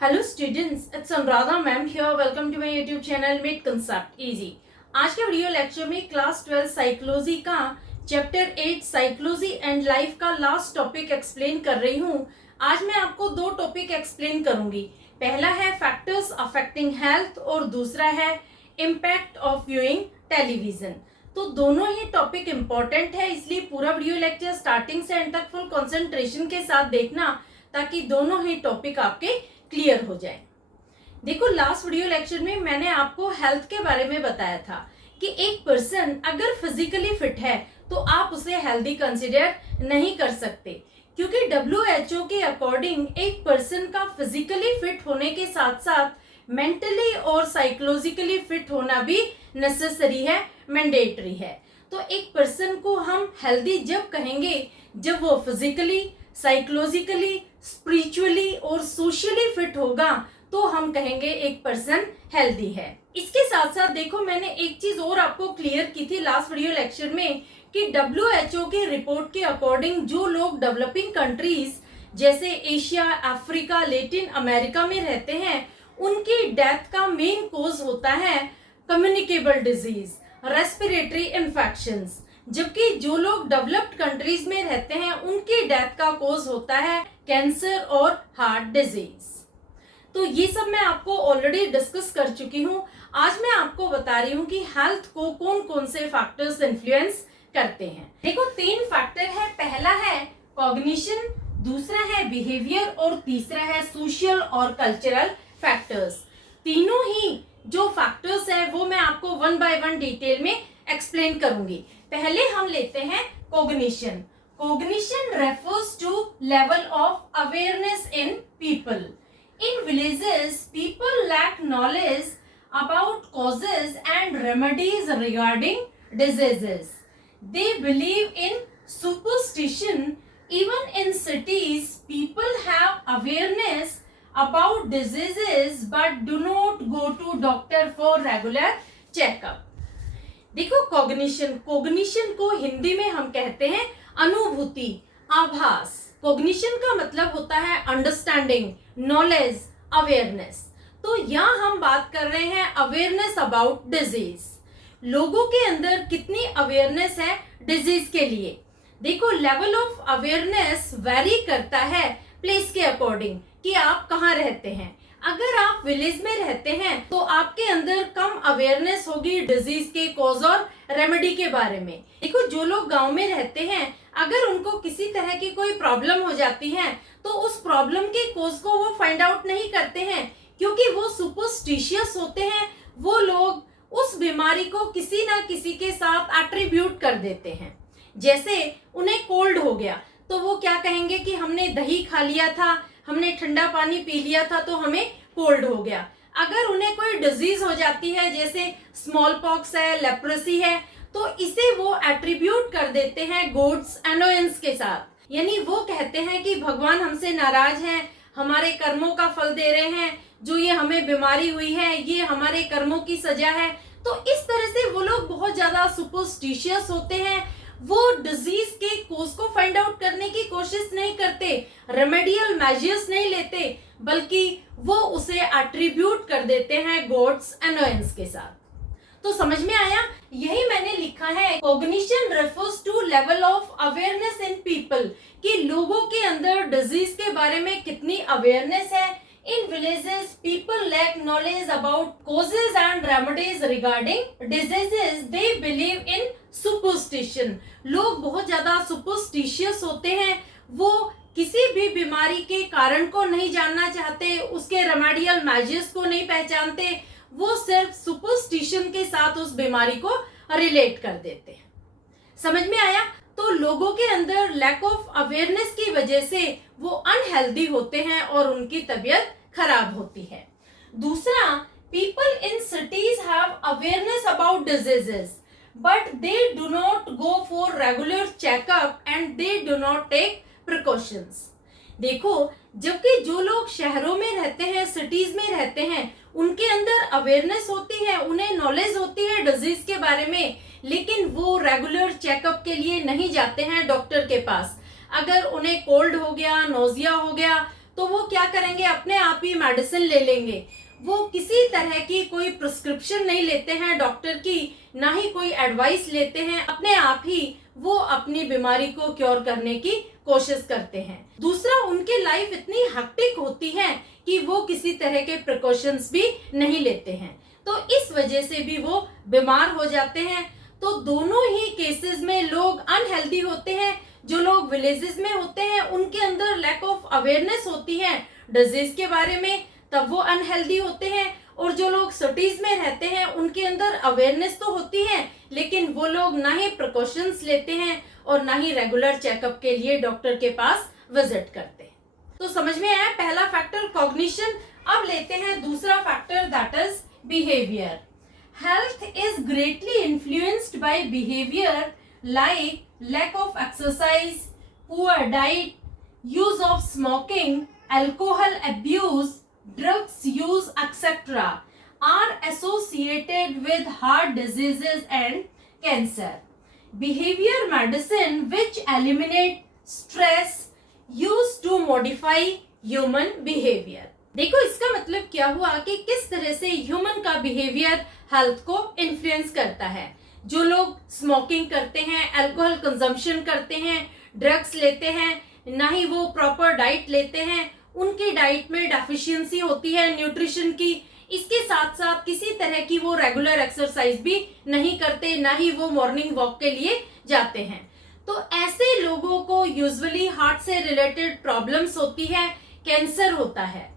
Hello students, it's Anuradha ma'am here. Welcome to my YouTube channel made concept easy. आज के video lecture में class 12 psychology का chapter 8 psychology and life का last topic explain कर रही हूँ। आज मैं आपको दो टॉपिक एक्सप्लेन करूंगी। पहला है फैक्टर्स अफेक्टिंग हेल्थ और दूसरा है इम्पैक्ट ऑफ व्यूइंग टेलीविजन। तो दोनों ही टॉपिक इम्पोर्टेंट है, इसलिए पूरा वीडियो लेक्चर स्टार्टिंग से एंड तक फुल कंसंट्रेशन के साथ देखना ताकि दोनों ही टॉपिक आपके क्लियर हो जाए। देखो, लास्ट वीडियो लेक्चर में मैंने आपको हेल्थ के बारे में बताया था कि एक पर्सन अगर फिजिकली फिट है तो आप उसे हेल्दी कंसिडर नहीं कर सकते, क्योंकि WHO के अकॉर्डिंग एक पर्सन का फिजिकली फिट होने के साथ साथ मेंटली और साइकोलॉजिकली फिट होना भी नेसेसरी है, मैंडेटरी है। तो एक पर्सन को हम हेल्दी जब कहेंगे जब वो फिजिकली, साइकोलॉजिकली, स्पिरिचुअली और सोशली फिट होगा, तो हम कहेंगे एक पर्सन हेल्दी है। इसके साथ साथ देखो, मैंने एक चीज और आपको क्लियर की थी लास्ट वीडियो लेक्चर में कि WHO के रिपोर्ट के अकॉर्डिंग जो लोग डेवलपिंग कंट्रीज जैसे एशिया, अफ्रीका, लैटिन अमेरिका में रहते हैं, उनकी डेथ का मेन कॉज होता है कम्युनिकेबल डिजीज, रेस्पिरेटरी इन्फेक्शंस, जबकि जो लोग डेवलप्ड कंट्रीज में रहते हैं उनकी डेथ का कॉज होता है कैंसर और हार्ट डिजीज। तो ये सब मैं आपको ऑलरेडी डिस्कस कर चुकी हूँ। आज मैं आपको बता रही हूँ कि हेल्थ को कौन कौन से फैक्टर्स इन्फ्लुएंस करते हैं। देखो, 3 फैक्टर है। पहला है कॉग्निशन, दूसरा है बिहेवियर और तीसरा है सोशल और कल्चरल फैक्टर्स। तीनों ही जो फैक्टर्स है वो मैं आपको वन बाय वन डिटेल में एक्सप्लेन करूंगी। पहले हम लेते हैं cognition. Cognition refers to level of awareness in people. In villages, people lack knowledge about causes and remedies regarding diseases. They believe in superstition. Even in cities, people have awareness about diseases but do not go to doctor for regular checkup. देखो, cognition को हिंदी में हम कहते हैं अनुभूति, आभास। Cognition का मतलब होता है अंडरस्टैंडिंग, नॉलेज, अवेयरनेस। तो यहाँ हम बात कर रहे हैं अवेयरनेस अबाउट डिजीज। लोगों के अंदर कितनी अवेयरनेस है डिजीज के लिए। देखो, लेवल ऑफ अवेयरनेस वेरी करता है प्लेस के अकॉर्डिंग कि आप कहाँ रहते हैं। अगर आप विलेज में रहते हैं तो आपके अंदर कम अवेयरनेस होगी डिजीज के कॉज और रेमेडी के बारे में। देखो, जो लोग गांव में रहते हैं अगर उनको किसी तरह की कोई प्रॉब्लम हो जाती है तो उस प्रॉब्लम के कॉज को वो फाइंड आउट नहीं करते हैं, क्योंकि वो सुपरस्टिशियस होते हैं। वो लोग उस बीमारी को किसी ना किसी के साथ एट्रीब्यूट कर देते हैं। जैसे उन्हें कोल्ड हो गया तो वो क्या कहेंगे कि हमने दही खा लिया था, हमने ठंडा पानी पी लिया था तो हमें कोल्ड हो गया। अगर उन्हें कोई डिजीज हो जाती है जैसे स्मॉल पॉक्स है, लेप्रेसी है, तो इसे वो एट्रीब्यूट कर देते हैं गॉड्स अनोयंस के साथ। यानी वो कहते हैं कि भगवान हमसे नाराज हैं, हमारे कर्मों का फल दे रहे हैं, जो ये हमें बीमारी हुई है ये हमारे कर्मों की सजा है। तो इस तरह से वो लोग बहुत ज्यादा सुपरस्टिशियस होते हैं। वो डिजीज के कोज को फाइंड आउट करने की कोशिश नहीं करते, रेमेडियल मेजर्स नहीं लेते, बल्कि वो उसे एट्रीब्यूट कर देते हैं गॉड्स अनोयंस के साथ। तो समझ में आया? यही मैंने लिखा है, cognition refers to level of awareness in people, कि लोगों के अंदर डिजीज के बारे में कितनी अवेयरनेस है। In villages people lack knowledge about causes and remedies regarding diseases. They believe in superstition. लोग बहुत ज्यादा सुपरस्टिशियस होते हैं। वो किसी भी बीमारी के कारण को नहीं जानना चाहते, उसके रेमेडियल मेजर्स को नहीं पहचानते, वो सिर्फ सुपरस्टिशन के साथ उस बीमारी को रिलेट कर देते हैं। समझ में आया? तो लोगों के अंदर लैक ऑफ अवेयरनेस की वजह से वो अनहेल्दी होते हैं और उनकी तबीयत खराब होती है। दूसरा, people in cities have awareness about diseases but they do not go for regular checkup and they do not take precautions. देखो, जबकि जो लोग शहरों में रहते हैं, सिटीज में रहते हैं, उनके अंदर अवेयरनेस होती है, उन्हें नॉलेज होती है डिजीज के बारे में, लेकिन वो रेगुलर चेकअप के लिए नहीं जाते हैं डॉक्टर के पास। अगर उन्हें कोल्ड हो गया, नोजिया हो गया, तो वो क्या करेंगे, अपने आप ही मेडिसिन ले लेंगे। वो किसी तरह की कोई प्रिस्क्रिप्शन नहीं लेते हैं डॉक्टर की, ना ही कोई एडवाइस लेते हैं, अपने आप ही वो अपनी बीमारी को क्योर करने की कोशिश करते हैं। दूसरा, उनकी लाइफ इतनी हेक्टिक होती है कि वो किसी तरह के प्रिकॉशंस भी नहीं लेते हैं, तो इस वजह से भी वो बीमार हो जाते हैं। तो दोनों ही केसेस में लोग अनहेल्दी होते हैं। जो लोग विलेजेस में होते हैं उनके अंदर लैक ऑफ अवेयरनेस होती है डिजीज के बारे में, तब वो अनहेल्दी होते हैं। और जो लोग सिटीज में रहते हैं उनके अंदर अवेयरनेस तो होती है, लेकिन वो लोग ना ही प्रिकॉशंस लेते हैं और ना ही रेगुलर चेकअप के लिए डॉक्टर के पास विजिट करते हैं। तो समझ में आया पहला फैक्टर कॉग्निशन। अब लेते हैं दूसरा factor, that is behaviour. Health is greatly influenced by behavior like lack of exercise, poor diet, use of smoking, alcohol abuse, drugs use, etc. are associated with heart diseases and cancer. Behavior medicine, which eliminate stress, used to modify human behavior. देखो इसका मतलब क्या हुआ कि किस तरह से human का बिहेवियर हेल्थ को इन्फ्लुएंस करता है। जो लोग स्मोकिंग करते हैं, अल्कोहल कंजम्पशन करते हैं, ड्रग्स लेते हैं, ना ही वो प्रॉपर डाइट लेते हैं, उनकी डाइट में डेफिशिएंसी होती है न्यूट्रिशन की। इसके साथ साथ किसी तरह की वो रेगुलर एक्सरसाइज भी नहीं करते, ना ही वो मॉर्निंग वॉक के लिए जाते हैं। तो ऐसे लोगों को यूजुअली हार्ट से रिलेटेड प्रॉब्लम्स होती है, कैंसर होता है।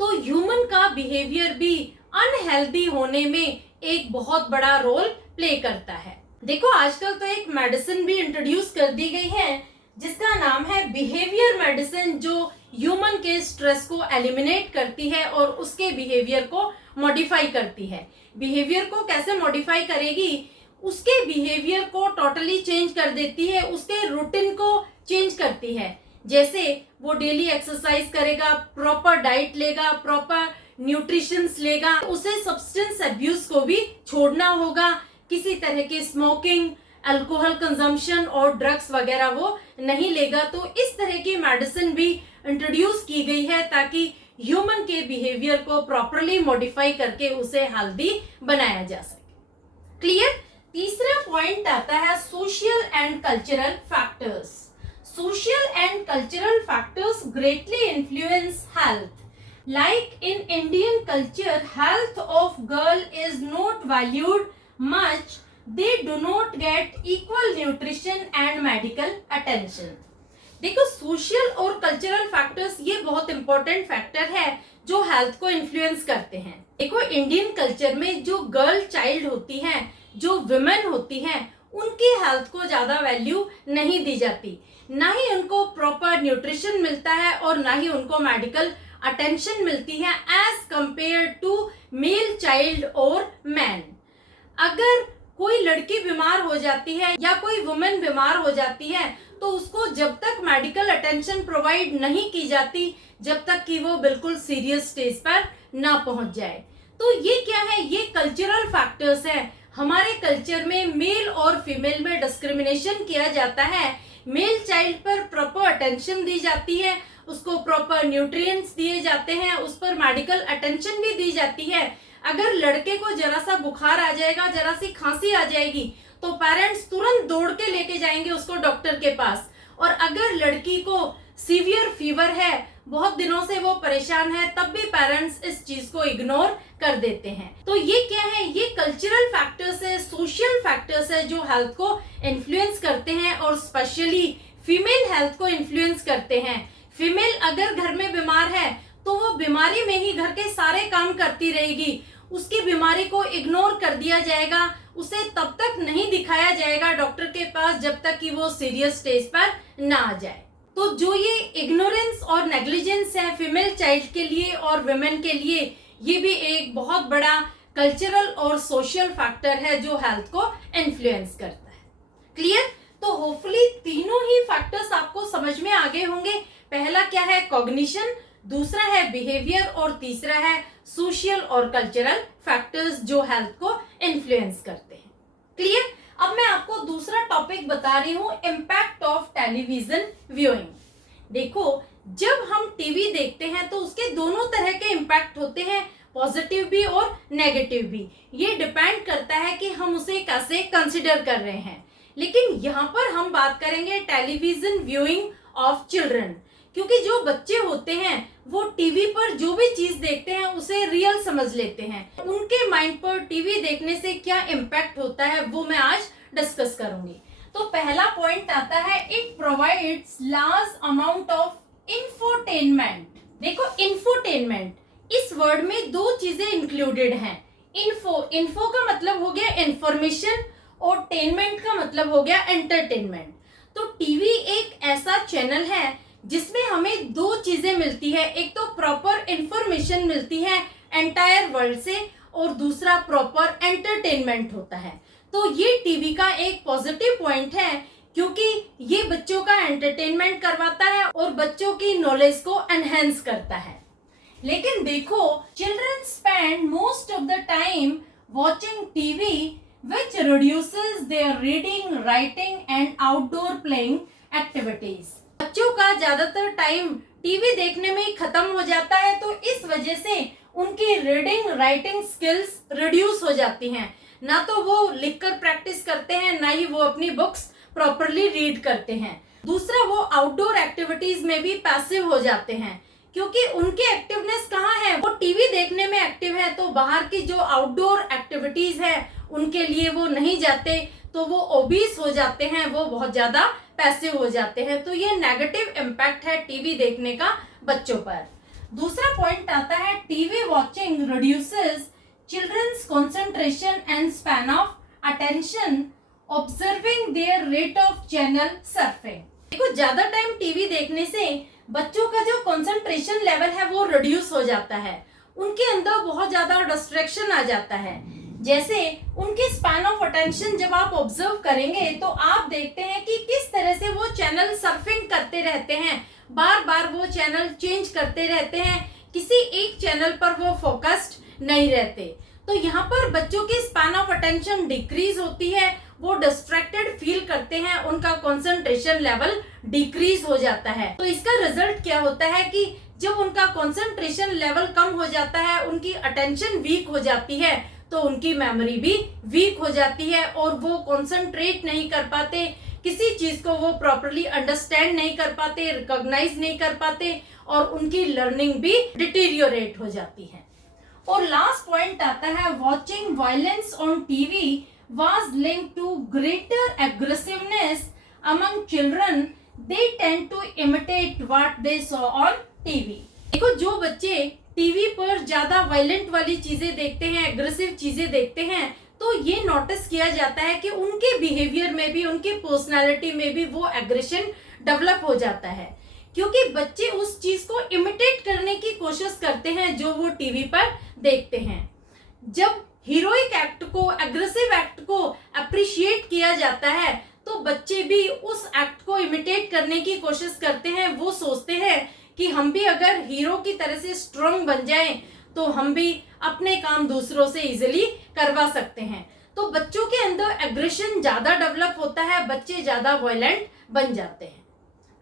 तो ह्यूमन का बिहेवियर भी अनहेल्दी होने में एक बहुत बड़ा रोल प्ले करता है। देखो आजकल तो एक मेडिसिन भी इंट्रोड्यूस कर दी गई है जिसका नाम है बिहेवियर मेडिसिन, जो ह्यूमन के स्ट्रेस को एलिमिनेट करती है और उसके बिहेवियर को मॉडिफाई करती है। बिहेवियर को कैसे मॉडिफाई करेगी? उसके बिहेवियर को टोटली चेंज कर देती है, उसके रूटीन को चेंज करती है। जैसे वो डेली एक्सरसाइज करेगा, प्रॉपर डाइट लेगा, प्रॉपर न्यूट्रिशंस लेगा, उसे सब्सटेंस अब्यूज को भी छोड़ना होगा, किसी तरह की स्मोकिंग, अल्कोहल कंजम्पशन और ड्रग्स वगैरह वो नहीं लेगा। तो इस तरह की मेडिसिन भी इंट्रोड्यूस की गई है ताकि ह्यूमन के बिहेवियर को प्रॉपरली मॉडिफाई करके उसे हेल्दी बनाया जा सके। क्लियर? तीसरा पॉइंट आता है social and cultural factors. Social and cultural factors greatly influence health. Like in Indian culture, health of girl is not valued much. They do not get equal nutrition and medical attention. देखो social और cultural factors ये बहुत important factor है जो health को influence करते हैं। देखो इंडियन कल्चर में जो गर्ल चाइल्ड होती हैं, जो विमेन होती हैं, उनकी हेल्थ को ज्यादा वैल्यू नहीं दी जाती, ना ही उनको प्रॉपर न्यूट्रिशन मिलता है और ना ही उनको मेडिकल अटेंशन मिलती है as compare to male child और मैन। अगर कोई लड़की बीमार हो जाती है या कोई वुमेन बीमार हो जाती है तो उसको जब तक मेडिकल अटेंशन प्रोवाइड नहीं की जाती, जब तक कि वो बिल्कुल सीरियस स्टेज पर ना पहुंच जाए। तो ये क्या है? ये कल्चरल फैक्टर्स है। हमारे कल्चर में मेल और फीमेल में डिस्क्रिमिनेशन किया जाता है। मेल चाइल्ड पर प्रॉपर अटेंशन दी जाती है, उसको प्रॉपर न्यूट्रिएंट्स दिए जाते हैं, उस पर मेडिकल अटेंशन भी दी जाती है। अगर लड़के को जरा सा बुखार आ जाएगा, जरा सी खांसी आ जाएगी तो पेरेंट्स तुरंत दौड़ के लेके जाएंगे उसको डॉक्टर के पास। और अगर लड़की को सीवियर फीवर है, बहुत दिनों से वो परेशान है, तब भी पेरेंट्स इस चीज को इग्नोर कर देते हैं। तो ये क्या है? ये कल्चरल फैक्टर्स है, सोशल फैक्टर्स है जो हेल्थ को इन्फ्लुएंस करते हैं और स्पेशली फीमेल हेल्थ को इन्फ्लुएंस करते हैं। फीमेल अगर घर में बीमार है तो वो बीमारी में ही घर के सारे काम करती रहेगी, उसकी बीमारी को इग्नोर कर दिया जाएगा, उसे तब तक नहीं दिखाया जाएगा डॉक्टर के पास जब तक कि वो सीरियस स्टेज पर ना आ जाए। तो जो ये इग्नोरेंस और नेग्लिजेंस है फीमेल चाइल्ड के लिए और वुमेन के लिए, ये भी एक बहुत बड़ा कल्चरल और सोशल फैक्टर है जो हेल्थ को इन्फ्लुएंस करता है। क्लियर? तो होपफुली तीनों ही फैक्टर्स आपको समझ में आ गए होंगे। पहला क्या है? कॉग्निशन, दूसरा है बिहेवियर और तीसरा है सोशल और कल्चरल फैक्टर्स जो हेल्थ को इन्फ्लुएंस करते हैं। क्लियर? अब मैं आपको दूसरा टॉपिक बता रही हूँ, इम्पैक्ट ऑफ टेलीविजन व्यूइंग। देखो जब हम टीवी देखते हैं तो उसके दोनों तरह के इम्पैक्ट होते हैं, पॉजिटिव भी और नेगेटिव भी। ये डिपेंड करता है कि हम उसे कैसे कंसिडर कर रहे हैं। लेकिन यहाँ पर हम बात करेंगे टेलीविजन व्यूइंग ऑफ चिल्ड्रन, क्योंकि जो बच्चे होते हैं वो टीवी पर जो भी चीज देखते हैं उसे रियल समझ लेते हैं। उनके माइंड पर टीवी देखने से क्या इम्पैक्ट होता है वो मैं आज डिस्कस करूंगी। तो पहला पॉइंट आता है, it provides large amount of infotainment. देखो, इंफोटेनमेंट, इस वर्ड में दो चीजें इंक्लूडेड हैं। इन्फो का मतलब हो गया इंफॉर्मेशन और टेनमेंट का मतलब हो गया एंटरटेनमेंट। तो टीवी एक ऐसा चैनल है जिसमें हमें दो चीजें मिलती है, एक तो प्रॉपर इंफॉर्मेशन मिलती है एंटायर वर्ल्ड से और दूसरा प्रॉपर एंटरटेनमेंट होता है। तो ये टीवी का एक पॉजिटिव पॉइंट है, क्योंकि ये बच्चों का एंटरटेनमेंट करवाता है और बच्चों की नॉलेज को एनहेंस करता है। लेकिन देखो, children spend most of the time watching TV which reduces their reading, writing and outdoor playing activities। बच्चों का ज्यादातर टाइम टीवी देखने में ही खत्म हो जाता है, तो इस वजह से उनकी रीडिंग राइटिंग स्किल्स रिड्यूस हो जाती हैं। ना तो वो लिखकर प्रैक्टिस करते हैं, ना ही वो अपनी बुक्स प्रॉपरली रीड करते हैं। दूसरा, वो आउटडोर एक्टिविटीज में भी पैसिव हो जाते हैं, क्योंकि उनकी एक्टिवनेस कहाँ है, वो टीवी देखने में एक्टिव है, तो बाहर की जो आउटडोर एक्टिविटीज है उनके लिए वो नहीं जाते, तो वो ओबीस हो जाते हैं, वो बहुत ज्यादा पैसिव हो जाते हैं। तो ये नेगेटिव इम्पैक्ट है टीवी देखने का बच्चों पर। दूसरा पॉइंट आता है, TV watching reduces children's concentration and span of attention observing their rate of channel surfing. देखो, ज्यादा टाइम टीवी देखने से बच्चों का जो कंसंट्रेशन लेवल है वो रिड्यूस हो जाता है, उनके अंदर बहुत ज्यादा डिस्ट्रैक्शन आ जाता है। जैसे उनके स्पैन ऑफ अटेंशन जब आप ऑब्जर्व करेंगे तो आप देखते हैं कि किस तरह से वो चैनल सर्फिंग करते रहते हैं, बार बार वो चैनल चेंज करते रहते हैं, किसी एक चैनल पर वो फोकस्ड नहीं रहते। तो यहाँ पर बच्चों की स्पैन ऑफ अटेंशन डिक्रीज होती है, वो डिस्ट्रैक्टेड फील करते हैं, उनका कंसंट्रेशन लेवल डिक्रीज हो जाता है। तो इसका रिजल्ट क्या होता है कि जब उनका कंसंट्रेशन लेवल कम हो जाता है, उनकी अटेंशन वीक हो जाती है, तो उनकी मेमोरी भी वीक हो जाती है और वो कंसंट्रेट नहीं कर पाते, किसी चीज को वो प्रॉपर्ली अंडरस्टैंड नहीं कर पाते, रिकॉग्नाइज नहीं कर पाते और उनकी लर्निंग भी डिटीरियोरेट हो जाती है। और लास्ट पॉइंट आता है, watching violence on TV was linked to greater aggressiveness among children. They tend to imitate what they saw on TV। देखो, जो बच्चे टीवी पर ज्यादा वायलेंट वाली चीजें देखते हैं, एग्रेसिव चीजें देखते हैं, तो ये नोटिस किया जाता है कि उनके बिहेवियर में भी, उनकी पर्सनालिटी में भी वो एग्रेशन डेवलप हो जाता है, क्योंकि बच्चे उस चीज को इमिटेट करने की कोशिश करते हैं जो वो टीवी पर देखते हैं। जब हीरोइक एक्ट को, एग्रेसिव एक्ट को अप्रिशिएट किया जाता है, तो बच्चे भी उस एक्ट को इमिटेट करने की कोशिश करते हैं। वो सोचते हैं कि हम भी अगर हीरो की तरह से स्ट्रांग बन जाएं तो हम भी अपने काम दूसरों से इजीली करवा सकते हैं। तो बच्चों के अंदर एग्रेशन ज्यादा डेवलप होता है, बच्चे ज्यादा वायलेंट बन जाते हैं।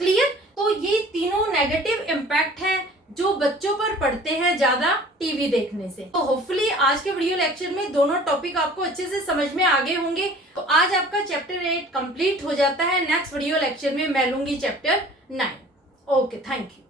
क्लियर? तो ये तीनों नेगेटिव इम्पैक्ट हैं जो बच्चों पर पड़ते हैं ज्यादा टीवी देखने से। तो होपफुली आज के वीडियो लेक्चर में दोनों टॉपिक आपको अच्छे से समझ में आ गए होंगे। तो आज आपका चैप्टर 8 कंप्लीट हो जाता है। नेक्स्ट वीडियो लेक्चर में मैं लूंगी चैप्टर 9। Okay, thank you.